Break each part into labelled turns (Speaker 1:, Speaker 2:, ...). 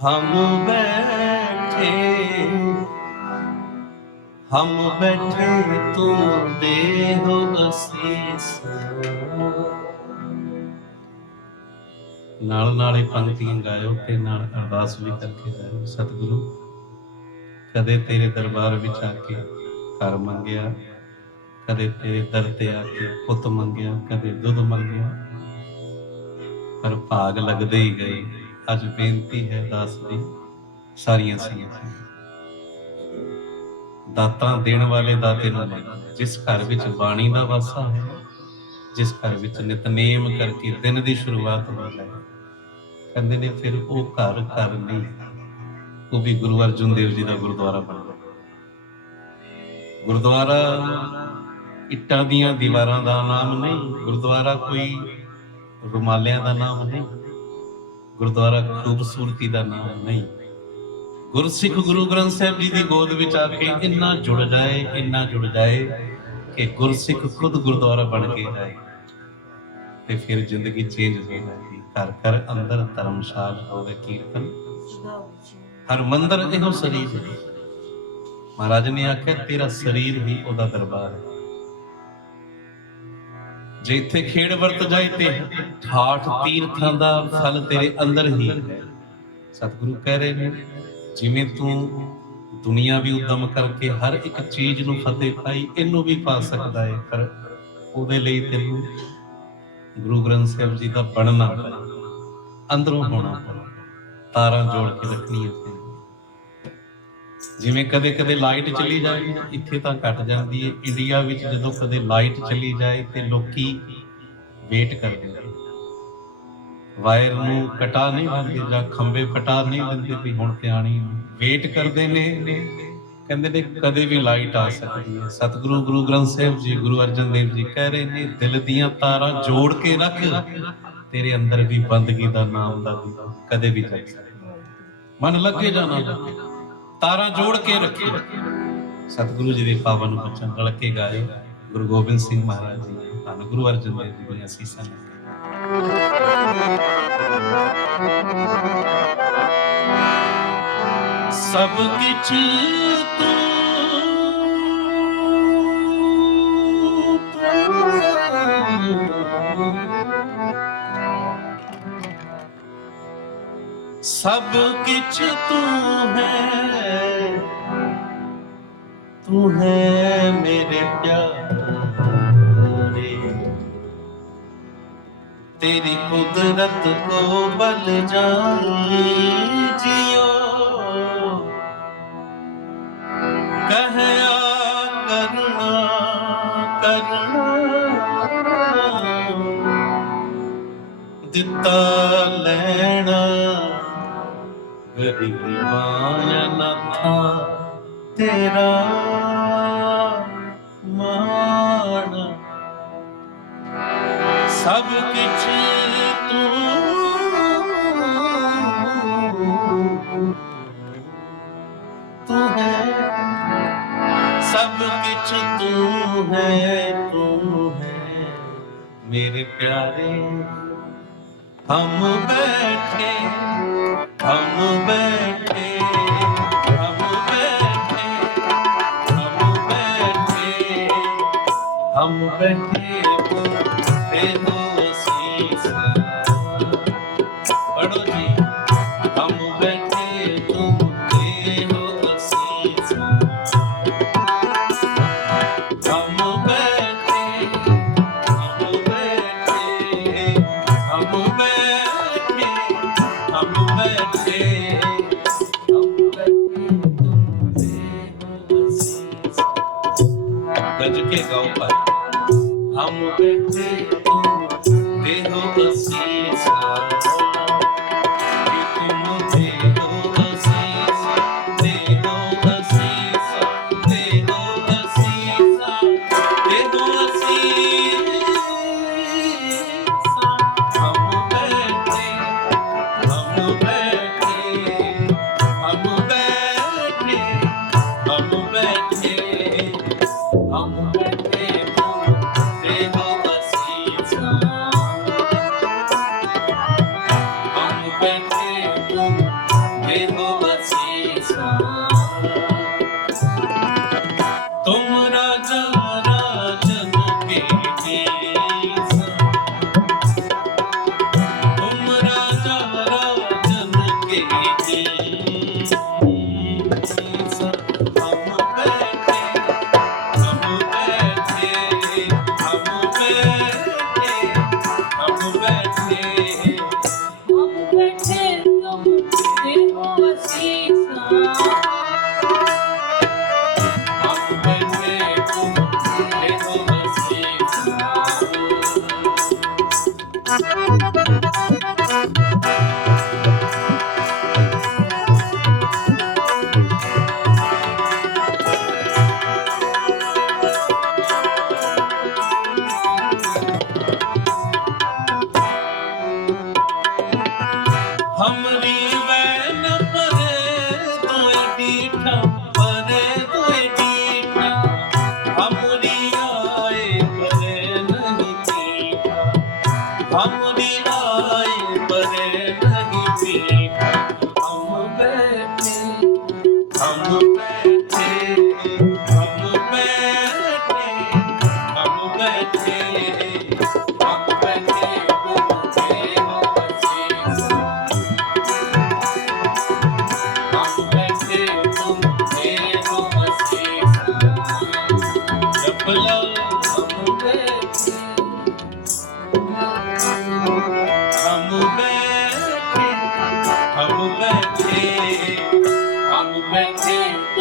Speaker 1: हम बैठे हम बैठे तुम देहो असीस ਨਾਲ ਨਾਲ ਹੀ ਪੰਕਤੀਆਂ ਗਾਇਓ ਤੇ ਨਾਲ ਅਰਦਾਸ ਵੀ ਕਰਕੇ ਗਾਇਓ ਸਤਿਗੁਰੂ ਕਦੇ ਤੇਰੇ ਦਰਬਾਰ ਵਿੱਚ ਆ ਕੇ ਘਰ ਮੰਗਿਆ ਕਦੇ ਤੇਰੇ ਦਰ ਤੇ ਆ ਕੇ ਪੁੱਤ ਮੰਗਿਆ ਕਦੇ ਦੁੱਧ ਮੰਗਿਆ ਪਰ ਭਾਗ ਲੱਗਦੇ ਹੀ ਗਏ ਅੱਜ ਬੇਨਤੀ ਹੈ ਦਾਸ ਦੀ, ਸਾਰੀਆਂ ਸੰਗਤਾਂ ਦਾਤਾਂ ਦੇਣ ਵਾਲੇ ਦਾਤੇ ਨੂੰ ਮੰਨ। ਜਿਸ ਘਰ ਵਿੱਚ ਬਾਣੀ ਦਾ ਵਾਸਾ ਹੈ, ਜਿਸ ਘਰ ਵਿੱਚ ਨਿਤਨੇਮ ਕਰਕੇ ਦਿਨ ਦੀ ਸ਼ੁਰੂਆਤ ਹੁੰਦਾ ਹੈ, ਕਹਿੰਦੇ ਨੇ ਫਿਰ ਉਹ ਘਰ ਘਰ ਨਹੀਂ, ਉਹ ਵੀ ਗੁਰੂ ਅਰਜਨ ਦੇਵ ਜੀ ਦਾ ਗੁਰਦੁਆਰਾ ਬਣਦਾ ਗੁਰਦੁਆਰਾ ਇੱਟਾਂ ਦੀਆਂ ਦੀਵਾਰਾਂ ਦਾ ਨਾਮ ਨਹੀਂ, ਗੁਰਦੁਆਰਾ ਕੋਈ ਰੁਮਾਲਿਆਂ ਦਾ ਨਾਮ ਨਹੀਂ। ਗੁਰਦੁਆਰਾ ਖੂਬਸੂਰਤੀ ਦਾ ਨਾਮ ਨਹੀਂ। ਗੁਰਸਿੱਖ ਗੁਰੂ ਗ੍ਰੰਥ ਸਾਹਿਬ ਜੀ ਦੀ ਗੋਦ ਵਿੱਚ ਆ ਕੇ ਇੰਨਾ ਜੁੜ ਜਾਏ, ਇੰਨਾ ਜੁੜ ਜਾਏ ਕਿ ਗੁਰਸਿੱਖ ਖੁਦ ਗੁਰਦੁਆਰਾ ਬਣ ਕੇ ਜਾਏ ਤੇ ਫਿਰ ਜ਼ਿੰਦਗੀ ਚੇਂਜ ਹੋ ਜਾਂਦੀ। ਘਰ ਘਰ ਅੰਦਰ ਧਰਮਸ਼ਾਲ ਹੋਵੇ ਕੀਰਤਨ। ਹਰ ਮੰਦਰ ਇਹੋ ਸਰੀਰ ਹੈ। ਮਹਾਰਾਜ ਨੇ ਆਖਿਆ, ਤੇਰਾ ਸਰੀਰ ਹੀ ਉਹਦਾ ਦਰਬਾਰ ਹੈ। ਜੇ ਇੱਥੇ ਵਰਤ ਜਾਏ ਤੇ ਠਾਠ ਤੀਰਥਾਂ ਦਾ ਫਲ ਤੇਰੇ ਅੰਦਰ ਹੀ ਹੈ। ਸਤਿਗੁਰੂ ਕਹਿ ਰਹੇ ਨੇ, ਜਿਵੇਂ ਤੂੰ ਦੁਨੀਆ ਵੀ ਉਦਮ ਕਰਕੇ ਹਰ ਇੱਕ ਚੀਜ਼ ਨੂੰ ਫਤਿਹ ਪਾਈ, ਇਹਨੂੰ ਵੀ ਪਾ ਸਕਦਾ ਹੈ ਪਰ ਉਹਦੇ ਲਈ ਤੈਨੂੰ ਗੁਰੂ ਗ੍ਰੰਥ ਸਾਹਿਬ ਜੀ ਦਾ ਬਣਨਾ ਅੰਦਰੋਂ ਹੋਣਾ ਤਾਰਾਂ ਜੋੜ ਕੇ ਰੱਖਣੀ ਪੈਂਦੀਆਂ ਜਿਵੇਂ ਕਦੇ ਕਦੇ ਲਾਈਟ ਚਲੀ ਜਾਏ, ਇੱਥੇ ਤਾਂ ਘਟ ਜਾਂਦੀ ਹੈ ਇੰਡੀਆ ਵਿੱਚ ਜਦੋਂ ਕਦੇ ਲਾਈਟ ਚਲੀ ਜਾਏ ਤੇ ਲੋਕੀ ਵੇਟ ਕਰਦੇ ਨੇ। ਵਾਇਰ ਨੂੰ ਕਟਾ ਨਹੀਂ ਦਿੰਦੇ ਜਾਂ ਖੰਭੇ ਕਟਾ ਨਹੀਂ ਦਿੰਦੇ ਵੀ ਹੁਣ ਤੇ ਆਣੀ ਵੇਟ ਕਰਦੇ ਨੇ। ਕਹਿੰਦੇ ਨੇ ਕਦੇ ਵੀ ਲਾਈਟ ਆ ਸਕਦੀ ਹੈ ਸਤਿਗੁਰੂ, ਗੁਰੂ ਗ੍ਰੰਥ ਸਾਹਿਬ ਜੀ, ਗੁਰੂ ਅਰਜਨ ਦੇਵ ਜੀ ਕਹਿ ਰਹੇ ਨੇ, ਦਿਲ ਦੀਆਂ ਤਾਰਾਂ ਜੋੜ ਕੇ ਰੱਖ। ਤੇਰੇ ਅੰਦਰ ਵੀ ਬੰਦਗੀ ਦਾ ਨਾਮ ਦਾ ਦੀਵਾ ਕਦੇ ਵੀ ਜਗ ਸਕਦਾ। ਮਨ ਲੱਗੇ ਜਾਣਾ। ਤਾਰਾਂ ਜੋੜ ਕੇ ਰੱਖੀ ਸਤਿਗੁਰੂ ਜੀ ਦੇ ਪਾਵਨ ਬਚਨ ਰਲ ਕੇ ਗਾਏ ਗੁਰੂ ਗੋਬਿੰਦ ਸਿੰਘ ਮਹਾਰਾਜ ਜੀ, ਧੰਨ ਗੁਰੂ ਅਰਜਨ ਦੇਵ ਜੀ ਦੀਆਂ ਅਸੀਸਾਂ ਨੇ। ਸਭ ਕਿਛ ਸਭ ਕਿਛ ਤੂੰ ਹੈ। ਤੂੰ ਹੈ ਮੇਰੇ ਪਿਆਰੇ ਤੇਰੀ ਕੁਦਰਤ ਕੋ ਬਲ ਜਾਈ ਜਿਉ ਕਹਿਆ ਕਰਨਾ ਕਰਨਾ ਦਿੱਤਾ ਲੈਣਾ ਗਰੀਬਾਂ ਨਾ ਥਾ ਤੇਰਾ ਮਾਣ। ਸਭ ਕਿਛ ਤੂੰ ਤੂੰ ਹੈ। ਸਭ ਕਿਛ ਤੂੰ ਹੈ ਤੂੰ ਹੈ। ਮੇਰੇ ਪਿਆਰੇ, ਹਮ ਬੈਠੇ ਹਮ ਬੈਠੇ। ਹਮ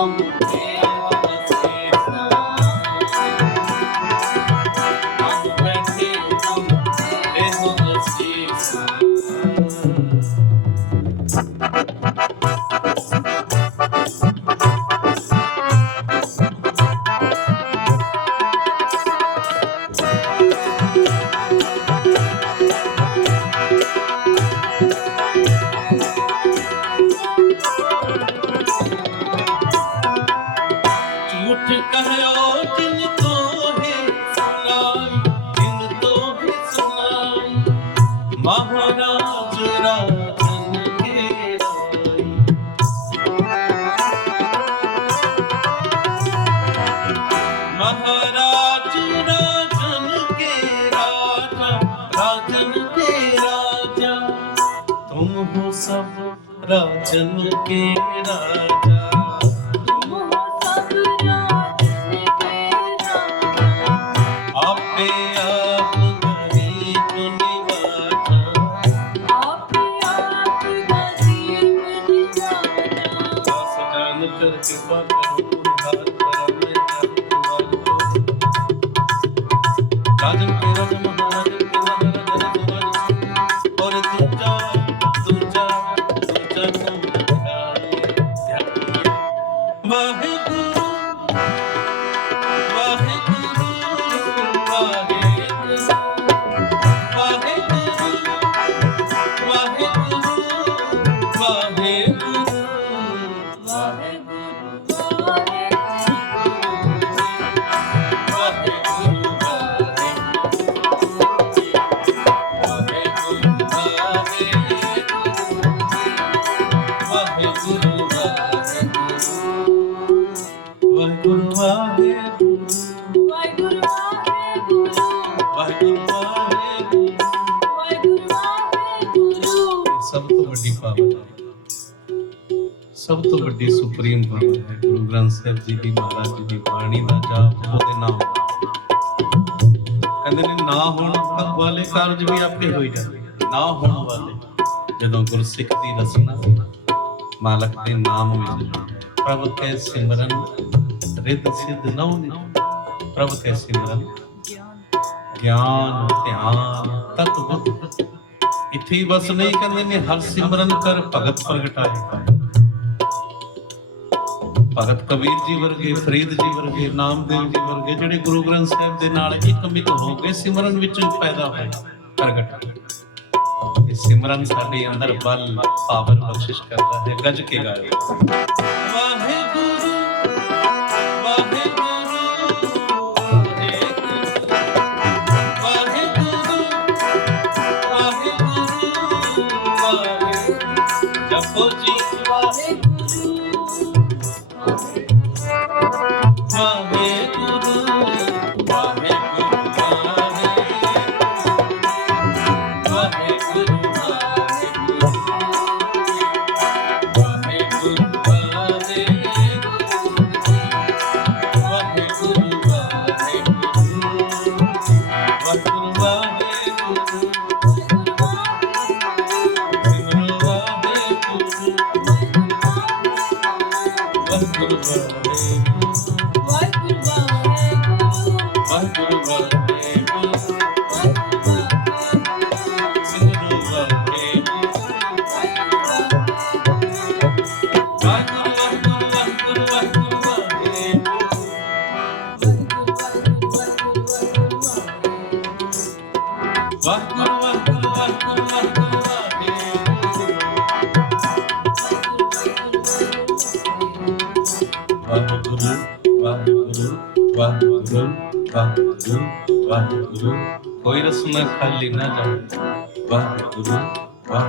Speaker 1: comes. ਰਾਜਨ ਕੇ ਰਾਜਾ ਕਿਰਪਾ ਕਰ। ਵਾਹਿਗੁਰੂ ਵਾਹਿਗੁਰੂ ਵਾਹਿਗੁਰੂ ਵਾਹਿਗੁਰੂ ਵਾਹਿਗੁਰੂ ਸਭ ਤੋਂ ਵੱਡੀ ਪਾਵਨ ਸਭ ਤੋਂ ਵੱਡੀ ਸੁਪਰੀਮ ਪਾਵਨ ਹੈ ਗੁਰੂ ਗ੍ਰੰਥ ਸਾਹਿਬ ਜੀ ਦੀ ਮਹਾਰਾਜ ਜੀ ਦੀ ਬਾਣੀ ਦਾ ਜਾਪ ਉਹਦੇ ਨਾਮ ਕਹਿੰਦੇ ਨੇ ਨਾ ਹੋਣ ਵਾਲੇ ਕਾਰਜ ਵੀ ਆਪੇ ਹੋਈ ਜਾਂਦੇ। ਨਾ ਹੋਣ ਵਾਲੇ। ਜਦੋਂ ਗੁਰਸਿੱਖ ਦੀ ਰਸਨਾ ਮਾਲਕ ਦੇ ਨਾਮ ਵਿੱਚ ਜੁੜਦਾ ਪ੍ਰਭ ਕੈ ਸਿਮਰਨ ਰਿੱਧ ਸਿੱਧ ਨਉ ਪ੍ਰਭ ਕੈ ਸਿਮਰਨ ਗਿਆਨ ਧਿਆਨ ਤਤ ਇੱਥੇ ਹੀ ਬਸ ਨਹੀਂ ਕਹਿੰਦੇ ਨੇ ਹਰ ਸਿਮਰਨ ਕਰ ਭਗਤ ਪ੍ਰਗਟਾਏ ਭਗਤ ਕਬੀਰ ਜੀ ਵਰਗੇ ਫਰੀਦ ਜੀ ਵਰਗੇ ਨਾਮਦੇਵ ਜੀ ਵਰਗੇ ਜਿਹੜੇ ਗੁਰੂ ਗ੍ਰੰਥ ਸਾਹਿਬ ਦੇ ਨਾਲ ਇੱਕ ਮਿਤ ਹੋ ਕੇ ਸਿਮਰਨ ਵਿੱਚੋਂ ਪੈਦਾ ਹੋਏ ਪ੍ਰਗਟ ਇਹ ਸਿਮਰਨ ਸਾਡੇ ਅੰਦਰ ਬਲ ਪਾਵਰ ਬਖਸ਼ਿਸ਼ ਕਰਦਾ ਹੈ ਗੱਜ ਕੇ ਗਾਏ ਵਾਹਿਗੁਰੂ ਵਾਹਿਗੁਰੂ ਵਾਹਿਗੁਰੂ वाहगुरु कोई रस्म खाली न जाए वाहगुरु वाह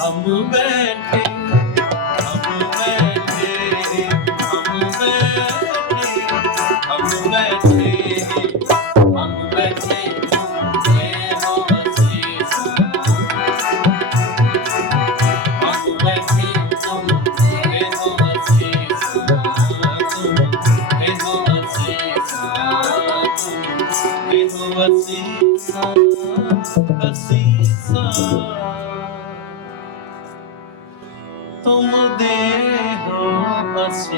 Speaker 1: हम बैठे हम बैठे हम बैठे हम बैठे हम बैठे Assisa, Assisa, Assisa. tomo de roupas.